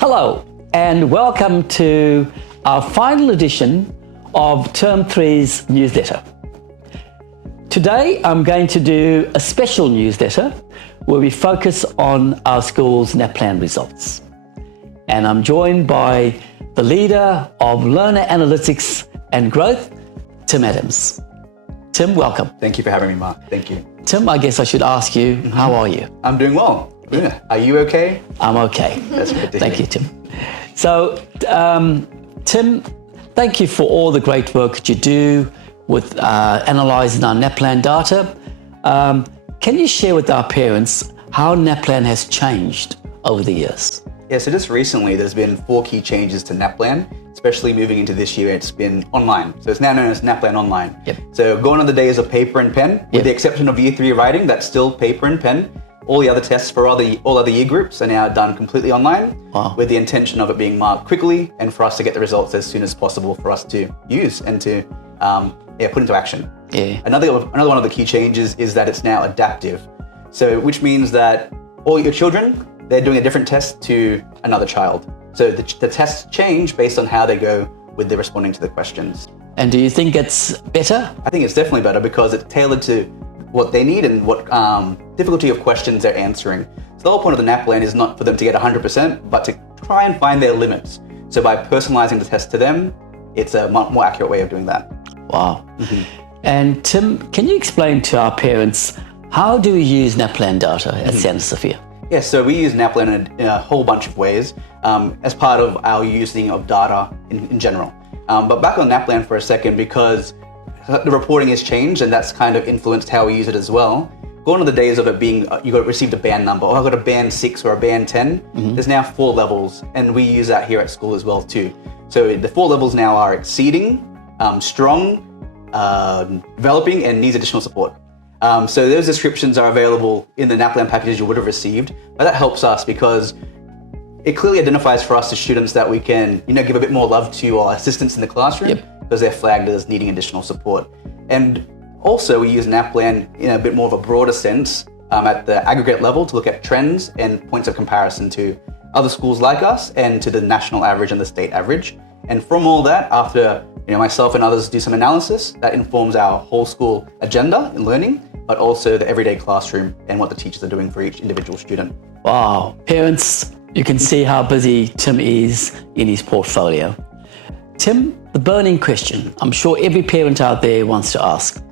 Hello, and welcome to our final edition of Term 3's newsletter. Today, I'm going to do a special newsletter where we focus on our school's NAPLAN results. And I'm joined by the leader of Learner Analytics and Growth, Tim Adams. Tim, welcome. Thank you for having me, Mark. Thank you. Tim, I guess I should ask you, how are you? I'm doing well. Yeah. Are you okay? I'm okay. That's good to hear. Thank you, Tim. So, Tim, thank you for all the great work that you do with analysing our NAPLAN data. Can you share with our parents how NAPLAN has changed over the years? Yeah, so just recently there's been 4 key changes to NAPLAN, especially moving into this year. It's been online. So it's now known as NAPLAN Online. Yep. So going on the days of paper and pen, with the exception of Year 3 writing, that's still paper and pen. All the other tests for all other year groups are now done completely online, with the intention of it being marked quickly and for us to get the results as soon as possible for us to use and to put into action. Yeah. Another one of the key changes is that it's now adaptive. So which means that all your children, they're doing a different test to another child. So the tests change based on how they go with the responding to the questions. And do you think it's better? I think it's definitely better because it's tailored to what they need and what difficulty of questions they're answering. So the whole point of the NAPLAN is not for them to get 100%, but to try and find their limits. So by personalizing the test to them, it's a more accurate way of doing that. Wow. And Tim, can you explain to our parents, how do we use NAPLAN data at Santa Sophia? Yeah, so we use NAPLAN in a whole bunch of ways as part of our using of data in general. But back on NAPLAN for a second, because the reporting has changed and that's kind of influenced how we use it as well. Gone are the days of it being, received a band number, I got a band 6 or a band 10. There's now 4 levels, and we use that here at school as well too. So the 4 levels now are exceeding, strong, developing, and needs additional support. So those descriptions are available in the NAPLAN packages you would have received, but that helps us because it clearly identifies for us as students that we can, give a bit more love to our assistants in the classroom because they're flagged as needing additional support. And also we use NAPLAN in a bit more of a broader sense at the aggregate level to look at trends and points of comparison to other schools like us and to the national average and the state average. And from all that, after myself and others do some analysis, that informs our whole school agenda in learning, but also the everyday classroom and what the teachers are doing for each individual student. Wow. Parents, you can see how busy Tim is in his portfolio. Tim, the burning question, I'm sure every parent out there wants to ask,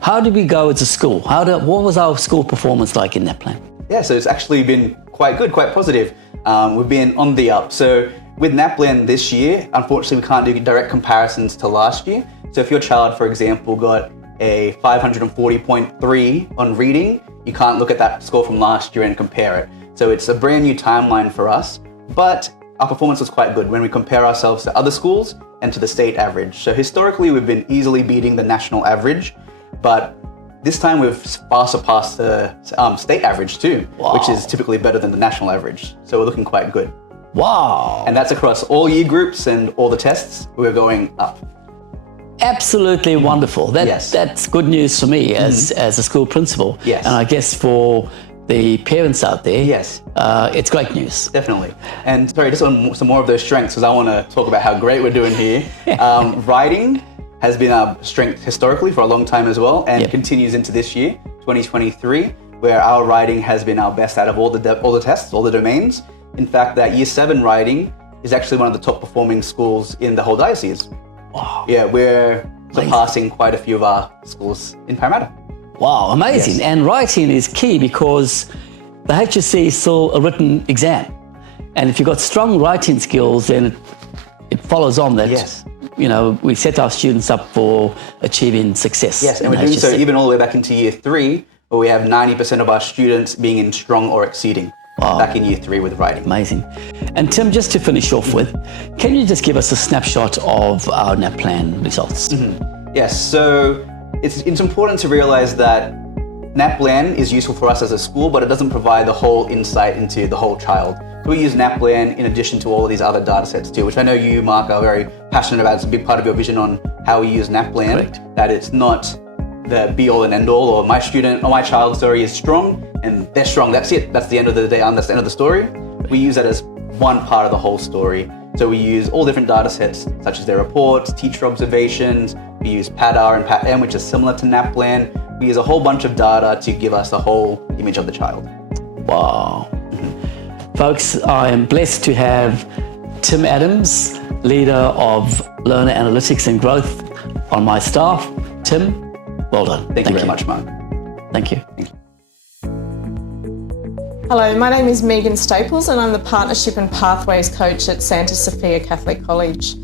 how did we go as a school? What was our school performance like in NAPLAN? Yeah, so it's actually been quite good, quite positive. We've been on the up. So with NAPLAN this year, unfortunately, we can't do direct comparisons to last year. So if your child, for example, got a 540.3 on reading, you can't look at that score from last year and compare it. So it's a brand new timeline for us, but our performance was quite good when we compare ourselves to other schools and to the state average. So historically, we've been easily beating the national average, but this time we've far surpassed the state average too, which is typically better than the national average. So we're looking quite good. Wow. And that's across all year groups and all the tests, we're going up. Absolutely wonderful. That's good news for me as a school principal. Yes. And I guess for the parents out there, it's great news. Definitely. And sorry, just on some more of those strengths, because I want to talk about how great we're doing here. Writing has been our strength historically for a long time as well, and continues into this year, 2023, where our writing has been our best out of all the tests, all the domains. In fact, that Year 7 writing is actually one of the top performing schools in the whole diocese. Wow. Yeah, we're surpassing quite a few of our schools in Parramatta. Wow, amazing. Yes. And writing is key because the HSC is still a written exam. And if you've got strong writing skills, then it follows on that, we set our students up for achieving success. Yes, and we're doing so even all the way back into Year 3, where we have 90% of our students being in strong or exceeding. Wow. Back in Year 3 with writing. Amazing. And Tim, just to finish off with, can you just give us a snapshot of our NAPLAN results? Yes, so it's important to realize that NAPLAN is useful for us as a school, but it doesn't provide the whole insight into the whole child. So we use NAPLAN in addition to all of these other data sets too, which I know you, Mark, are very passionate about. It's a big part of your vision on how we use NAPLAN. Correct. That it's not the be-all and end-all, or my student or my child's story is strong and they're strong, that's it, that's the end of the day, that's the end of the story. We use that as one part of the whole story. So we use all different data sets, such as their reports, teacher observations. We use PAT-R and PAT-M, which is similar to NAPLAN. We use a whole bunch of data to give us the whole image of the child. Wow. Folks, I am blessed to have Tim Adams, leader of Learner Analytics and Growth on my staff. Tim, well done. Thank you very much, Mark. Thank you. Hello, my name is Meaghan Staples and I'm the Partnership and Pathways Coach at Santa Sophia Catholic College.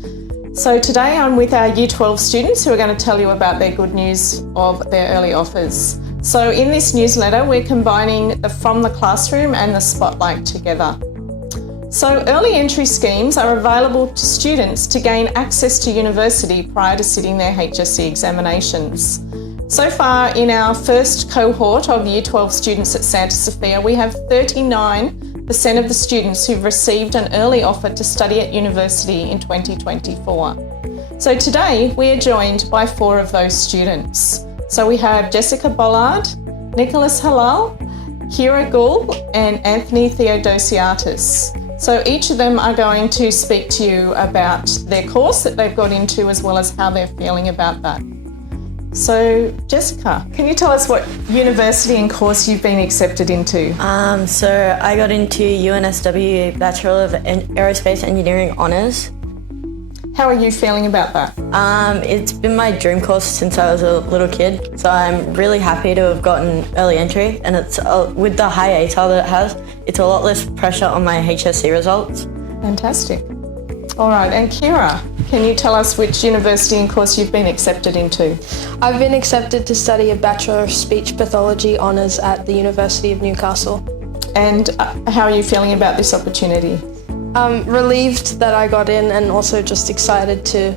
So today I'm with our Year 12 students who are going to tell you about their good news of their early offers. So in this newsletter, we're combining the From the Classroom and the Spotlight together. So early entry schemes are available to students to gain access to university prior to sitting their HSC examinations. So far in our first cohort of Year 12 students at Santa Sophia, we have 39% of the students who've received an early offer to study at university in 2024. So today we are joined by 4 of those students. So we have Jessica Bollard, Nicholas Hallal, Keira Gaul and Anthony Theodosiadis. So each of them are going to speak to you about their course that they've got into as well as how they're feeling about that. So Jessica, can you tell us what university and course you've been accepted into? So I got into UNSW Bachelor of Aerospace Engineering Honours. How are you feeling about that? It's been my dream course since I was a little kid, so I'm really happy to have gotten early entry, and it's with the high ATAR that it has, it's a lot less pressure on my HSC results. Fantastic. All right, and Keira, can you tell us which university and course you've been accepted into? I've been accepted to study a Bachelor of Speech Pathology Honours at the University of Newcastle. And how are you feeling about this opportunity? I'm relieved that I got in and also just excited to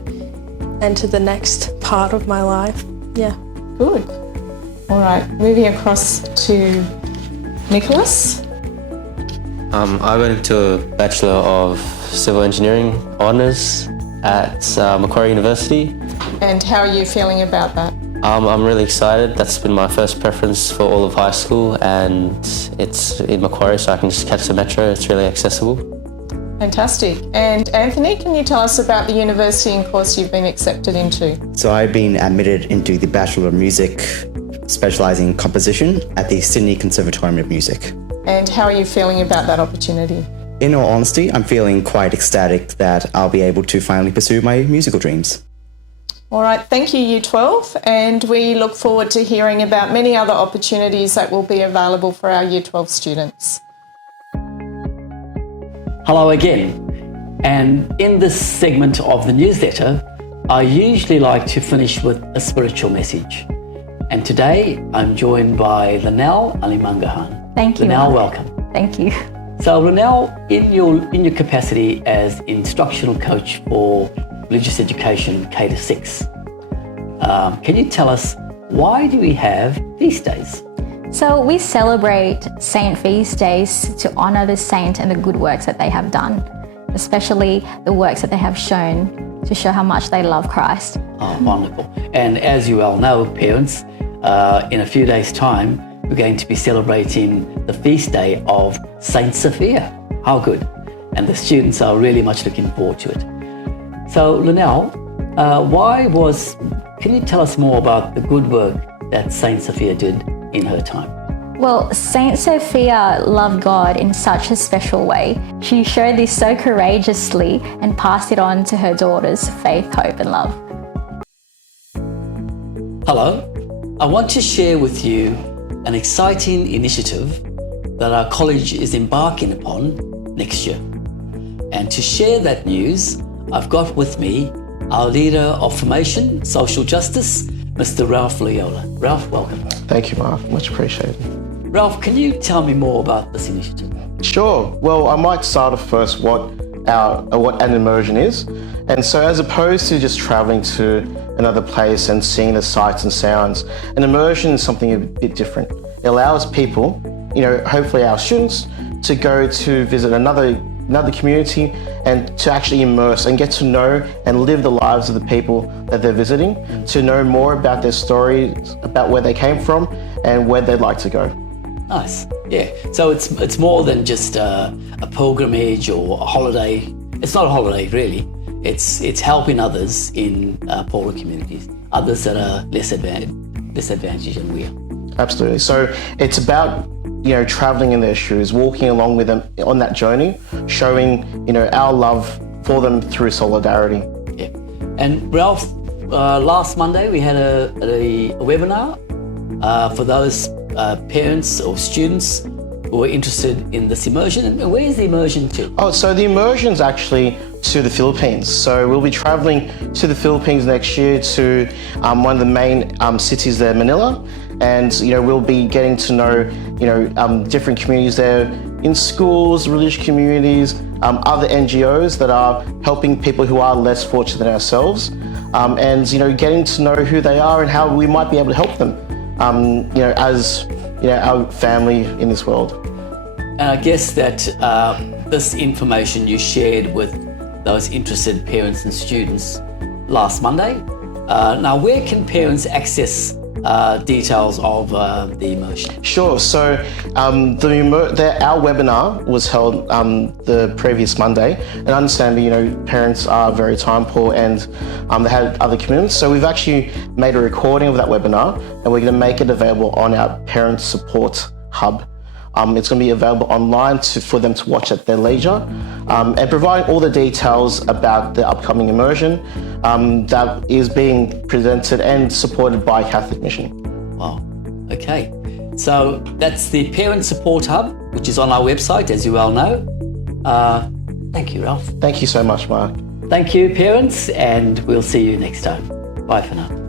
enter the next part of my life. Yeah. Good. All right, moving across to Nicholas. I got into a Bachelor of Civil Engineering Honours at Macquarie University. And how are you feeling about that? I'm really excited. That's been my first preference for all of high school, and it's in Macquarie, so I can just catch the metro. It's really accessible. Fantastic. And Anthony, can you tell us about the university and course you've been accepted into? So I've been admitted into the Bachelor of Music, specialising in composition at the Sydney Conservatorium of Music. And how are you feeling about that opportunity? In all honesty, I'm feeling quite ecstatic that I'll be able to finally pursue my musical dreams. All right, thank you Year 12, and we look forward to hearing about many other opportunities that will be available for our Year 12 students. Hello again. And in this segment of the newsletter, I usually like to finish with a spiritual message. And today I'm joined by Lynell Alimangohan. Thank you. Lynell, welcome. Thank you. So Lynell, in your capacity as instructional coach for religious education K-6, can you tell us why do we have feast days? So we celebrate saint feast days to honour the saint and the good works that they have done, especially the works that they have shown to show how much they love Christ. Oh, wonderful. And as you well know, parents, in a few days' time, we're going to be celebrating the feast day of Saint Sophia. How good. And the students are really much looking forward to it. So Lynell, can you tell us more about the good work that Saint Sophia did in her time? Well, Saint Sophia loved God in such a special way. She showed this so courageously and passed it on to her daughters, faith, hope and love. Hello, I want to share with you an exciting initiative that our college is embarking upon next year. And to share that news, I've got with me our leader of formation, social justice, Mr. Ralph Loyola. Ralph, welcome. Thank you, Mark. Much appreciated. Ralph, can you tell me more about this initiative? Sure. Well, I might start off first what an immersion is. And so as opposed to just traveling to another place and seeing the sights and sounds, an immersion is something a bit different. It allows people, hopefully our students, to go to visit another community and to actually immerse and get to know and live the lives of the people that they're visiting, to know more about their stories, about where they came from and where they'd like to go. Nice. Yeah, so it's more than just a pilgrimage or a holiday. It's not a holiday, really. It's helping others in poorer communities, others that are less advantaged than we are. Absolutely. So it's about, you know, traveling in their shoes, walking along with them on that journey, showing, you know, our love for them through solidarity. Yeah. And Ralph, last Monday we had a webinar for those parents or students who are interested in this immersion. And where is the immersion to? Oh, so the immersion's actually to the Philippines. So we'll be traveling to the Philippines next year to one of the main cities there, Manila. And, you know, we'll be getting to know, you know, different communities there in schools, religious communities, other NGOs that are helping people who are less fortunate than ourselves. And, you know, getting to know who they are and how we might be able to help them, you know, as, you know, our family in this world. And I guess that this information you shared with those interested parents and students last Monday. Now, where can parents access details of the immersion? Sure. So our webinar was held the previous Monday, and understandably, you know, parents are very time poor and they had other commitments. So we've actually made a recording of that webinar, and we're going to make it available on our parent support hub. It's going to be available online for them to watch at their leisure, and provide all the details about the upcoming immersion that is being presented and supported by Catholic Mission. Wow, okay. So that's the Parent Support Hub, which is on our website, as you well know. Thank you, Ralph. Thank you so much, Mark. Thank you, parents, and we'll see you next time. Bye for now.